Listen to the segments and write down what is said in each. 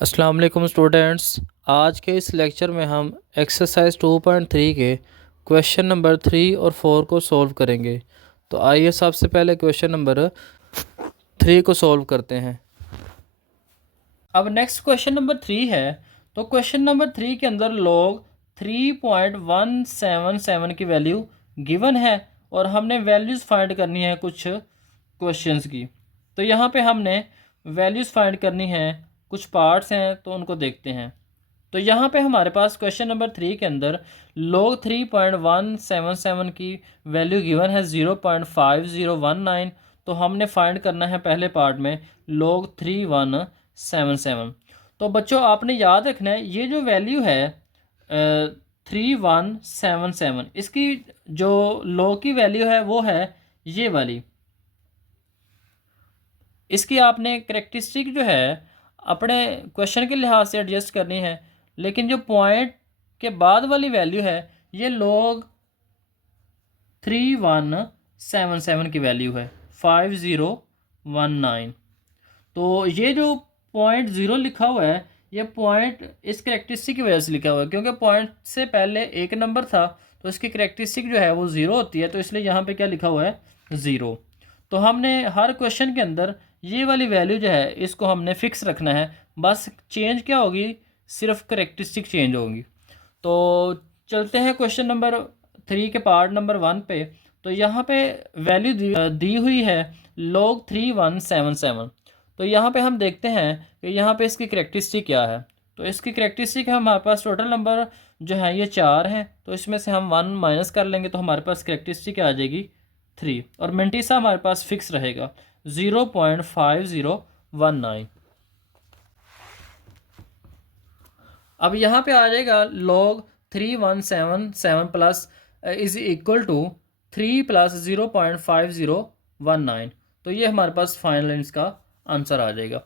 अस्सलाम वालेकुम स्टूडेंट्स। आज के इस लेक्चर में हम एक्सरसाइज 2.3 के क्वेश्चन नंबर 3 और 4 को सॉल्व करेंगे। तो आइए सबसे पहले क्वेश्चन नंबर 3 को सॉल्व करते हैं। अब नेक्स्ट क्वेश्चन नंबर 3 है। तो क्वेश्चन नंबर 3 के अंदर log 3.177 की वैल्यू गिवन है और हमने वैल्यूज़ फाइंड करनी है कुछ क्वेश्चंस की। तो यहाँ पे हमने वैल्यूज़ फाइंड करनी है, कुछ पार्ट्स हैं तो उनको देखते हैं। तो यहाँ पे हमारे पास क्वेश्चन नंबर 3 के अंदर log 3.177 की वैल्यू गिवन है 0.5019। तो हमने फाइंड करना है पहले पार्ट में log 3177। तो बच्चों आपने याद रखना है ये जो वैल्यू है 3177, इसकी जो log की वैल्यू है वो है ये वाली। इसकी आपने करेक्टरिस्टिक जो है अपने क्वेश्चन के लिहाज से एडजस्ट करनी है, लेकिन जो पॉइंट के बाद वाली वैल्यू है ये log 3177 की वैल्यू है 5019। तो ये जो पॉइंट ज़ीरो लिखा हुआ है ये पॉइंट इस करेक्टरिस्टिक की वजह से लिखा हुआ है, क्योंकि पॉइंट से पहले एक नंबर था तो इसकी करेक्टरिस्टिक जो है वो ज़ीरो होती है, तो इसलिए यहाँ पे क्या लिखा हुआ है ज़ीरो। तो हमने हर क्वेश्चन के अंदर ये वाली वैल्यू जो है इसको हमने फिक्स रखना है, बस चेंज क्या होगी, सिर्फ करेक्टरिस्टिक चेंज होगी। तो चलते हैं क्वेश्चन नंबर 3 के पार्ट नंबर 1 पे। तो यहाँ पे वैल्यू दी हुई है log 3177। तो यहाँ पे हम देखते हैं कि यहाँ पे इसकी करेक्टरिस्टिक क्या है। तो इसकी करेक्टरिस्टिक है हमारे पास टोटल नंबर जो है ये 4 हैं, तो इसमें से हम 1 माइनस कर लेंगे तो हमारे पास करेक्टरिस्टिक आ जाएगी 3 और मेंटिसा हमारे पास फिक्स रहेगा 0.5019। अब यहाँ पे आ जाएगा log 3177 plus is equal to 3 plus 0.5019। तो ये हमारे पास फाइनल इसका आंसर आ जाएगा।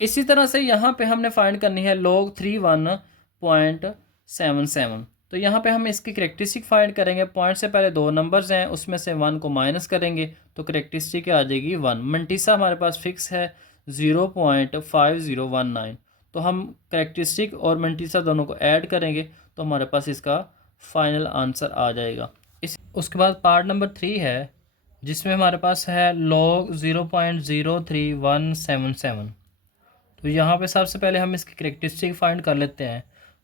इसी तरह से यहाँ पे हमने फाइंड करनी है log 31.77। तो यहाँ पे हम इसकी करेक्टरिस्टिक फाइंड करेंगे। पॉइंट से पहले दो नंबर्स हैं, उसमें से 1 को माइनस करेंगे तो करेक्टरिस्टिक आ जाएगी 1। मंटीसा हमारे पास फिक्स है 0.5019। तो हम करेक्टरिस्टिक और मंटीसा दोनों को ऐड करेंगे तो हमारे पास इसका फाइनल आंसर आ जाएगा। उसके बाद पार्ट नंबर 3 है जिसमें हमारे पास है log 0.03177। तो यहाँ पे सबसे पहले हम इसकी करेक्टरिस्टिक फाइंड कर लेते हैं।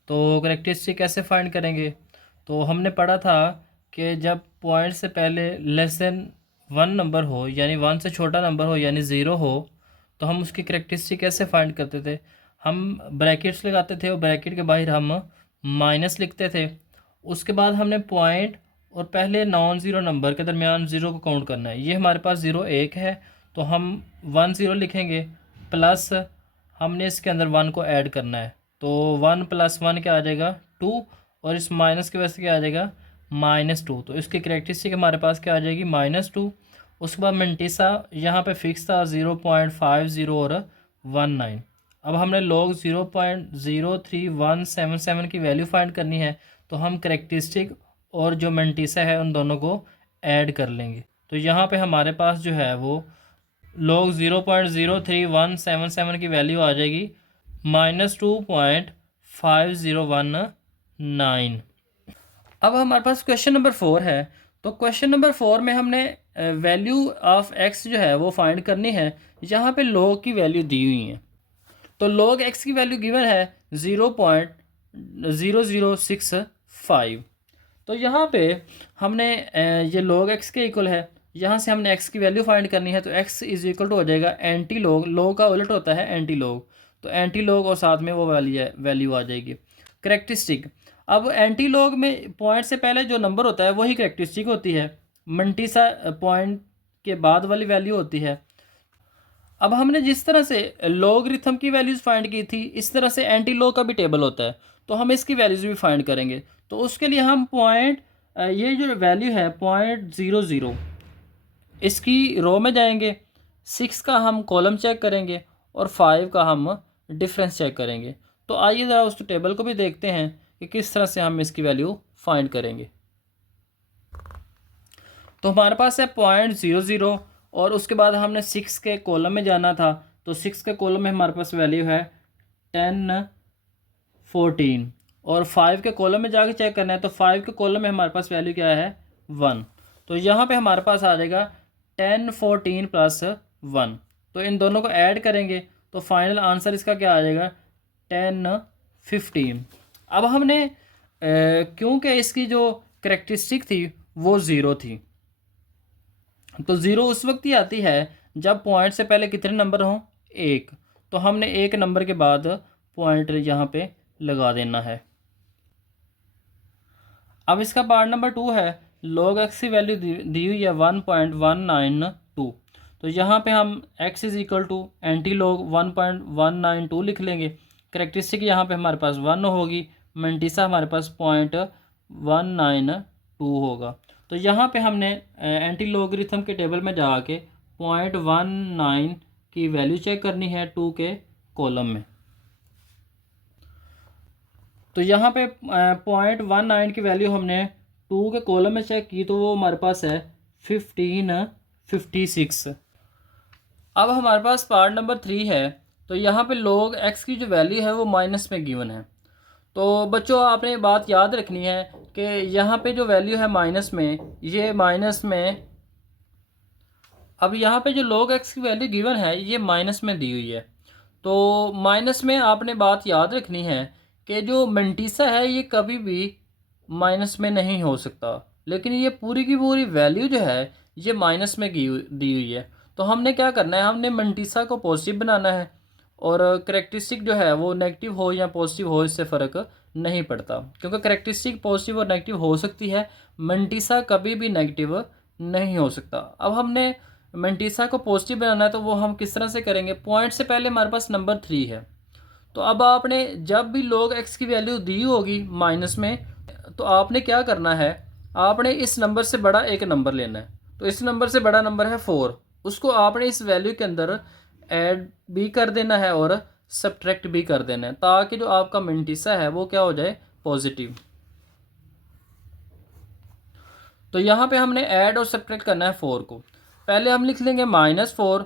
तो करेक्टरिस्टिक कैसे फाइंड करेंगे, तो हमने पढ़ा था कि जब पॉइंट से पहले लेस देन 1 नंबर हो, यानी 1 से छोटा नंबर हो, यानी 0 हो, तो हम उसकी करेक्टरिस्टिक कैसे फाइंड करते थे, हम ब्रैकेट्स लगाते थे और ब्रैकेट के बाहर हम माइनस लिखते थे। उसके बाद हमने पॉइंट और पहले नॉन ज़ीरो नंबर के दरमियान ज़ीरो को काउंट करना है। ये हमारे पास 0 1 है तो हम 1 0 लिखेंगे, प्लस हमने इसके अंदर 1 को ऐड करना है। तो 1 + 1 क्या आ जाएगा 2, और इस माइनस की वजह से क्या आ जाएगा -2। तो इसकी करेक्टरिस्टिक हमारे पास क्या आ जाएगी -2। उसके बाद मेंटिसा यहाँ पे फिक्स था 0.50 और 19। अब हमने log 0.03177 की वैल्यू फाइंड करनी है, तो हम करेक्टरिस्टिक और जो मेंटिसा है उन दोनों को ऐड कर लेंगे। तो यहाँ पे हमारे पास जो है वो log 0.03177 की वैल्यू आ जाएगी -2.5019। अब हमारे पास क्वेश्चन नंबर 4 है। तो क्वेश्चन नंबर 4 में हमने वैल्यू ऑफ x जो है वो फाइंड करनी है। यहाँ पे log की वैल्यू दी हुई है। तो log x की वैल्यू गिवन है 0.0065। तो यहाँ पे हमने ये log x के इक्वल है, यहाँ से हमने x की वैल्यू फाइंड करनी है। तो x इज इक्वल टू हो जाएगा एंटी लॉग, लॉग का उलट होता है एंटी लॉग, तो एंटी लॉग और साथ में वो वैल्यू आ जाएगी। करेक्टरिस्टिक, अब एंटी लॉग में पॉइंट से पहले जो नंबर होता है वही करेक्टरिस्टिक होती है, मल्टीसा पॉइंट के बाद वाली वैल्यू होती है। अब हमने जिस तरह से लॉगरिथम की वैल्यूज़ फाइंड की थी, इस तरह से एंटी लॉग का भी टेबल होता है, तो हम इसकी वैल्यूज़ भी फाइंड करेंगे। तो उसके लिए हम पॉइंट ये जो वैल्यू है 0.00 इसकी रो में जाएंगे, 6 का हम कॉलम चेक करेंगे और 5 का हम डिफरेंस चेक करेंगे। तो आइए ज़रा उस टेबल को भी देखते हैं कि किस तरह से हम इसकी वैल्यू फाइंड करेंगे। तो हमारे पास है 0.00 और उसके बाद हमने 6 के कॉलम में जाना था, तो 6 के कॉलम में हमारे पास वैल्यू है 10 14, और 5 के कॉलम में जाके चेक करना है, तो 5 के कॉलम में हमारे पास वैल्यू क्या है 1। तो यहाँ पे हमारे पास आ जाएगा 10 14 प्लस 1। तो इन दोनों को ऐड करेंगे तो फाइनल आंसर इसका क्या आ जाएगा 10 15। अब हमने क्योंकि इसकी जो करेक्टरिस्टिक थी वो ज़ीरो थी, तो ज़ीरो उस वक्त ही आती है जब पॉइंट से पहले कितने नंबर हों, एक। तो हमने एक नंबर के बाद पॉइंट यहाँ पे लगा देना है। अब इसका पार्ट नंबर 2 है, log x की वैल्यू दी हुई है 1.192। तो यहाँ पे हम x is equal to antilog 1.192 लिख लेंगे। करेक्टरिस्टिक यहाँ पे हमारे पास 1 होगी, मेंटिसा हमारे पास 0.192 होगा। तो यहाँ पे हमने एंटी लॉगरिथम के टेबल में जाके 0.19 की वैल्यू चेक करनी है 2 के कॉलम में। तो यहाँ पे 0.19 की वैल्यू हमने 2 के कॉलम में चेक की, तो वो हमारे पास है 1556। अब हमारे पास पार्ट नंबर 3 है। तो यहाँ पे log x की जो वैल्यू है वो माइनस में गिवन है। तो बच्चों आपने बात याद रखनी है कि यहाँ पे जो वैल्यू है माइनस में, ये माइनस में, अब यहाँ पे जो log x की वैल्यू गिवन है ये माइनस में दी हुई है। तो माइनस में आपने बात याद रखनी है कि जो मेंटिसा है ये कभी भी माइनस में नहीं हो सकता, लेकिन ये पूरी की पूरी वैल्यू जो है ये माइनस में दी हुई है। तो हमने क्या करना है, हमने मेंटिसा को पॉजिटिव बनाना है, और करेक्टरिस्टिक जो है वो नेगेटिव हो या पॉजिटिव हो इससे फ़र्क नहीं पड़ता, क्योंकि करेक्टरिस्टिक पॉजिटिव और नेगेटिव हो सकती है, मेंटिसा कभी भी नेगेटिव नहीं हो सकता। अब हमने मेंटिसा को पॉजिटिव बनाना है, तो वो हम किस तरह से करेंगे, पॉइंट से पहले हमारे पास नंबर 3 है। तो अब आपने जब भी log x की वैल्यू दी होगी माइनस में, तो आपने क्या करना है, आपने इस नंबर से बड़ा एक नंबर लेना है। तो इस नंबर से बड़ा नंबर है 4, उसको आपने इस वैल्यू के अंदर ऐड भी कर देना है और सब्ट्रैक्ट भी कर देना है, ताकि जो आपका मेंटिसा है वो क्या हो जाए, पॉजिटिव। तो यहाँ पे हमने ऐड और सब्ट्रैक्ट करना है 4 को। पहले हम लिख लेंगे -4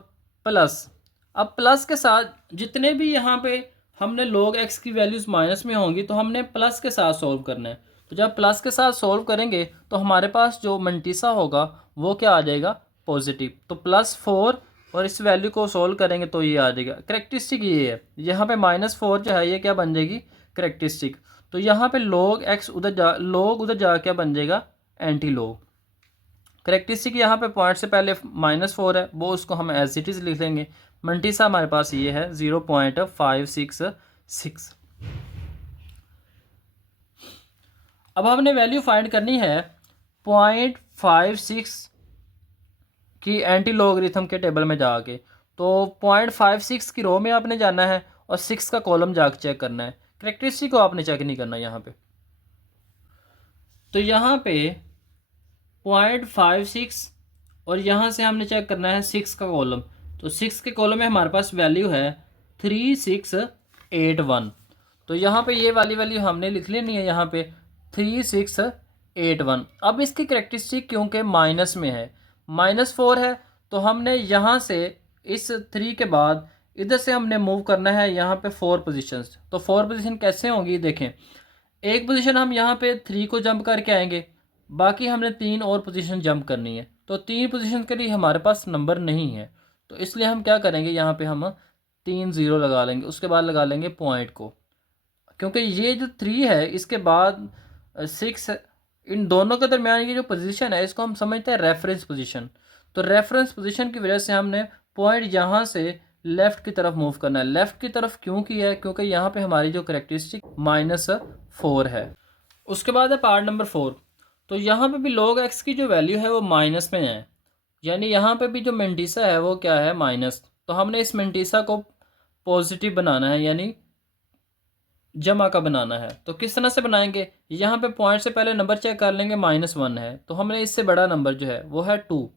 प्लस, अब प्लस के साथ जितने भी यहाँ पे हमने log x की वैल्यूज़ माइनस में होंगी तो हमने प्लस के साथ सॉल्व करना है। तो जब प्लस के साथ सॉल्व करेंगे तो हमारे पास जो मेंटिसा होगा वो क्या आ जाएगा, पॉजिटिव। तो +4 और इस वैल्यू को सॉल्व करेंगे तो ये आ जाएगा। करेक्टरिस्टिक ये है, यहाँ पे -4 जो है ये क्या बन जाएगी, करेक्टरिस्टिक। तो यहाँ पे log x उधर जा क्या बन जाएगा, एंटी लॉग। करेक्टरिस्टिक यहाँ पे पॉइंट से पहले -4 है, वो उसको हम एज इट इज़ लिख लेंगे। मेंटिसा हमारे पास ये है 0.566। अब हमने वैल्यू फाइंड करनी है 0.56 की एंटी लॉगरिथम के टेबल में जाके। तो 0.56 की रो में आपने जाना है और 6 का कॉलम जाके चेक करना है, करेक्टरिस्टिक को आपने चेक नहीं करना यहाँ पे। तो यहाँ पे 0.56 और यहाँ से हमने चेक करना है 6 का कॉलम। तो 6 के कॉलम में हमारे पास वैल्यू है 3681। तो यहाँ पे ये वाली वैल्यू हमने लिख लेनी है, यहाँ पे 3681। अब इसकी करेक्टरिस्टिक क्योंकि माइनस में है, -4 है, तो हमने यहाँ से इस 3 के बाद इधर से हमने मूव करना है यहाँ पे 4 पोजीशंस। तो 4 पोजीशन कैसे होंगी देखें, एक पोजीशन हम यहाँ पे 3 को जंप करके आएंगे, बाकी हमने 3 और पोजीशन जंप करनी है। तो 3 पोजीशन के लिए हमारे पास नंबर नहीं है, तो इसलिए हम क्या करेंगे, यहाँ पे हम 3 0 लगा लेंगे, उसके बाद लगा लेंगे पॉइंट को, क्योंकि ये जो 3 है इसके बाद 6, इन दोनों के दरमियान ये जो पोजीशन है इसको हम समझते हैं रेफरेंस पोजीशन। तो रेफरेंस पोजीशन की वजह से हमने पॉइंट यहाँ से लेफ़्ट की तरफ मूव करना है। लेफ़्ट की तरफ क्यों किया है, क्योंकि यहाँ पे हमारी जो करेक्टरिस्टिक -4 है। उसके बाद है पार्ट नंबर 4। तो यहाँ पे भी log x की जो वैल्यू है वो माइनस में है, यानी यहाँ पे भी जो मेंटिसा है वो क्या है, माइनस। तो हमने इस मेंटिसा को पॉजिटिव बनाना है, यानी जमा का बनाना है। तो किस तरह से बनाएंगे, यहाँ पे पॉइंट से पहले नंबर चेक कर लेंगे, -1 है, तो हमने इससे बड़ा नंबर जो है वो है 2,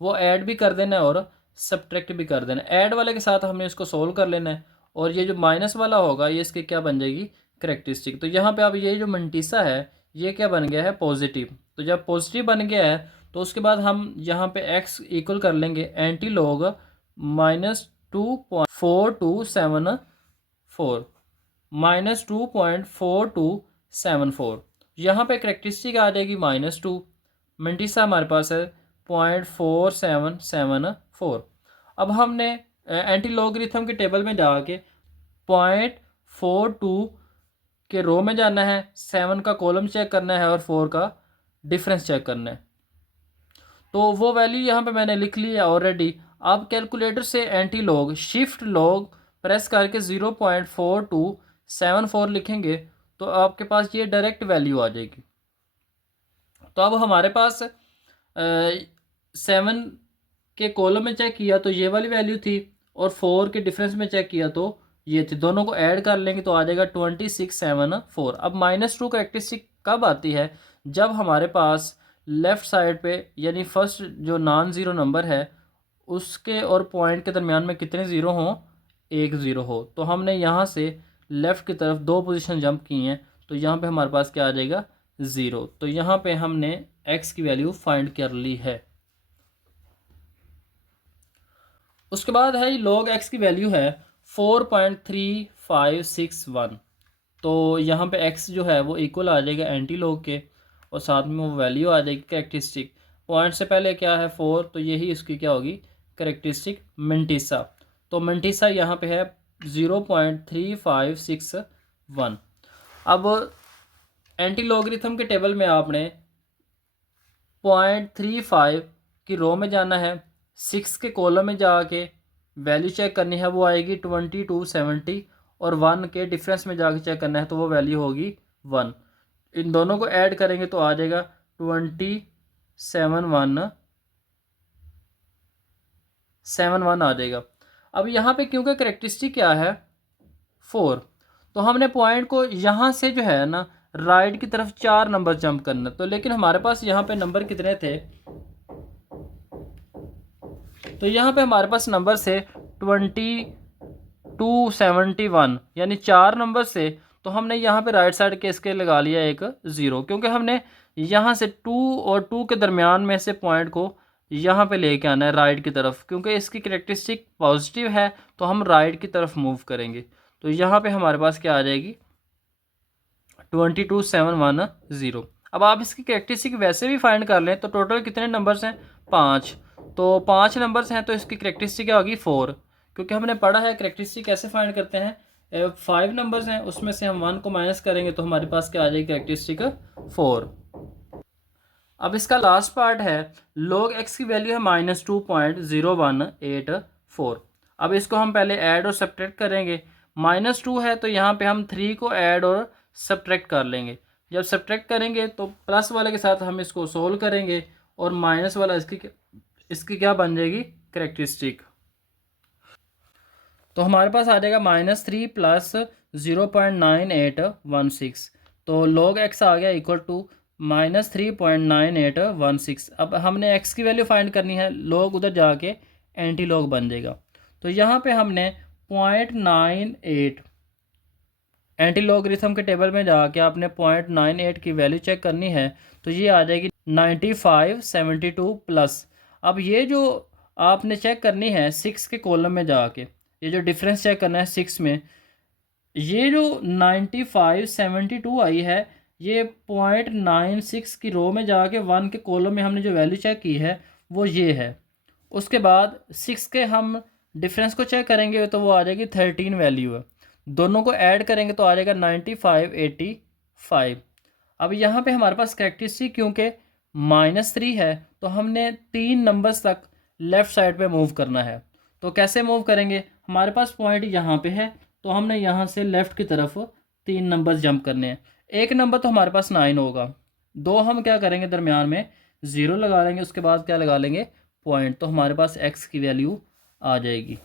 वो ऐड भी कर देना है और सब्ट्रैक्ट भी कर देना है। ऐड वाले के साथ हमने इसको सोल्व कर लेना है, और ये जो माइनस वाला होगा ये इसकी क्या बन जाएगी, करेक्टरिस्टिक। तो यहाँ पे अब ये जो मेंटिसा है ये क्या बन गया है, पॉजिटिव। तो जब पॉजिटिव बन गया है तो उसके बाद हम यहाँ पे x इक्वल कर लेंगे एंटी लॉग -2.4274 -2.4274। यहाँ पे करेक्टरिस्टिक आ जाएगी -2, मिंटिसा हमारे पास है 0.4774। अब हमने एंटी लॉगरिथम के टेबल में जाके 0.42 के रो में जाना है, 7 का कॉलम चेक करना है और 4 का डिफरेंस चेक करना है। तो वो वैल्यू यहाँ पे मैंने लिख ली है ऑलरेडी। आप कैलकुलेटर से anti log shift log press करके 0.4274 लिखेंगे तो आपके पास ये डायरेक्ट वैल्यू आ जाएगी। तो अब हमारे पास 7 के कॉलम में चेक किया तो ये वाली वैल्यू थी और 4 के डिफरेंस में चेक किया तो ये थी। दोनों को ऐड कर लेंगे तो आ जाएगा 2674। अब -2 करेक्टरिस्टिक कब आती है? जब हमारे पास लेफ़्ट साइड पे यानी फर्स्ट जो नॉन ज़ीरो नंबर है उसके और पॉइंट के दरमियान में कितने ज़ीरो हों? एक ज़ीरो हो। तो हमने यहाँ से लेफ़्ट की तरफ 2 पोजीशन जंप की हैं तो यहाँ पे हमारे पास क्या आ जाएगा? 0। तो यहाँ पे हमने x की वैल्यू फाइंड कर ली है। उसके बाद है log x की वैल्यू है 4.3561। तो यहाँ पे x जो है वो इक्वल आ जाएगा एंटी लॉग के और साथ में वो वैल्यू आ जाएगी करेक्टरिस्टिक। पॉइंट से पहले क्या है 4, तो यही इसकी क्या होगी? करेक्टरिस्टिक मिंटिसा। तो मिंटिसा यहाँ पे है 0.3561। अब एंटी लॉगरिथम के टेबल में आपने 0.35 की रो में जाना है, 6 के कॉलम में जाके वैल्यू चेक करनी है, वो आएगी 2270 और 1 के डिफरेंस में जाके चेक करना है तो वो वैल्यू होगी 1। इन दोनों को ऐड करेंगे तो आ जाएगा 2717 आ जाएगा। अब यहाँ पे क्योंकि करेक्टरिस्टिक क्या है 4, तो हमने पॉइंट को यहाँ से जो है ना राइट की तरफ 4 नंबर जंप करना। तो लेकिन हमारे पास यहाँ पे नंबर कितने थे? तो यहाँ पे हमारे पास नंबर से 2271 यानी 4 नंबर से। तो हमने यहाँ पे राइट साइड के इसके लगा लिया एक 0 क्योंकि हमने यहाँ से 2 और 2 के दरमियान में से पॉइंट को यहाँ पे लेके आना है राइट की तरफ। क्योंकि इसकी करेक्टरिस्टिक पॉजिटिव है तो हम राइट की तरफ मूव करेंगे। तो यहाँ पे हमारे पास क्या आ जाएगी? 22710। अब आप इसकी करेक्टरिस्टिक वैसे भी फाइंड कर लें तो टोटल कितने नंबर्स हैं? 5। तो 5 नंबर्स हैं तो इसकी करेक्टरिस्टिक क्या होगी? 4। क्योंकि हमने पढ़ा है करेक्टरिस्टिक कैसे फाइंड करते हैं। 5 नंबर्स हैं उसमें से हम 1 को माइनस करेंगे तो हमारे पास क्या आ जाएगी? करेक्टरिस्टिक 4। अब इसका लास्ट पार्ट है log x की वैल्यू है -2.0184। अब इसको हम पहले ऐड और सब्ट्रैक्ट करेंगे। -2 है तो यहाँ पे हम 3 को ऐड और सब्ट्रैक्ट कर लेंगे। जब सब्ट्रैक्ट करेंगे तो प्लस वाले के साथ हम इसको सोल्व करेंगे और माइनस वाला इसकी क्या बन जाएगी? करेक्टरिस्टिक। तो हमारे पास आ जाएगा -3 प्लस 0.9816। तो log x आ गया इक्वल टू -3.9816। अब हमने x की वैल्यू फाइंड करनी है, log उधर जाके एंटी लॉग बन जाएगा। तो यहाँ पे हमने 0.98 एंटी लॉगरिथम के टेबल में जाके आपने 0.98 की वैल्यू चेक करनी है तो ये आ जाएगी 9572 प्लस। अब ये जो आपने चेक करनी है 6 के कॉलम में जाके, ये जो डिफरेंस चेक करना है 6 में, ये जो 9572 आई है ये 0.96 की रो में जाके 1 के कॉलम में हमने जो वैल्यू चेक की है वो ये है। उसके बाद 6 के हम डिफरेंस को चेक करेंगे तो वो आ जाएगी 13 वैल्यू है। दोनों को ऐड करेंगे तो आ जाएगा 9585। अब यहाँ पे हमारे पास करेक्टरिस्टिक क्योंकि -3 है तो हमने 3 नंबर्स तक लेफ़्ट साइड पे मूव करना है। तो कैसे मूव करेंगे? हमारे पास पॉइंट यहाँ पे है तो हमने यहाँ से लेफ़्ट की तरफ 3 नंबर्स जंप करने हैं। एक नंबर तो हमारे पास 9 होगा, 2 हम क्या करेंगे दरमियान में 0 लगा लेंगे, उसके बाद क्या लगा लेंगे? पॉइंट। तो हमारे पास x की वैल्यू आ जाएगी।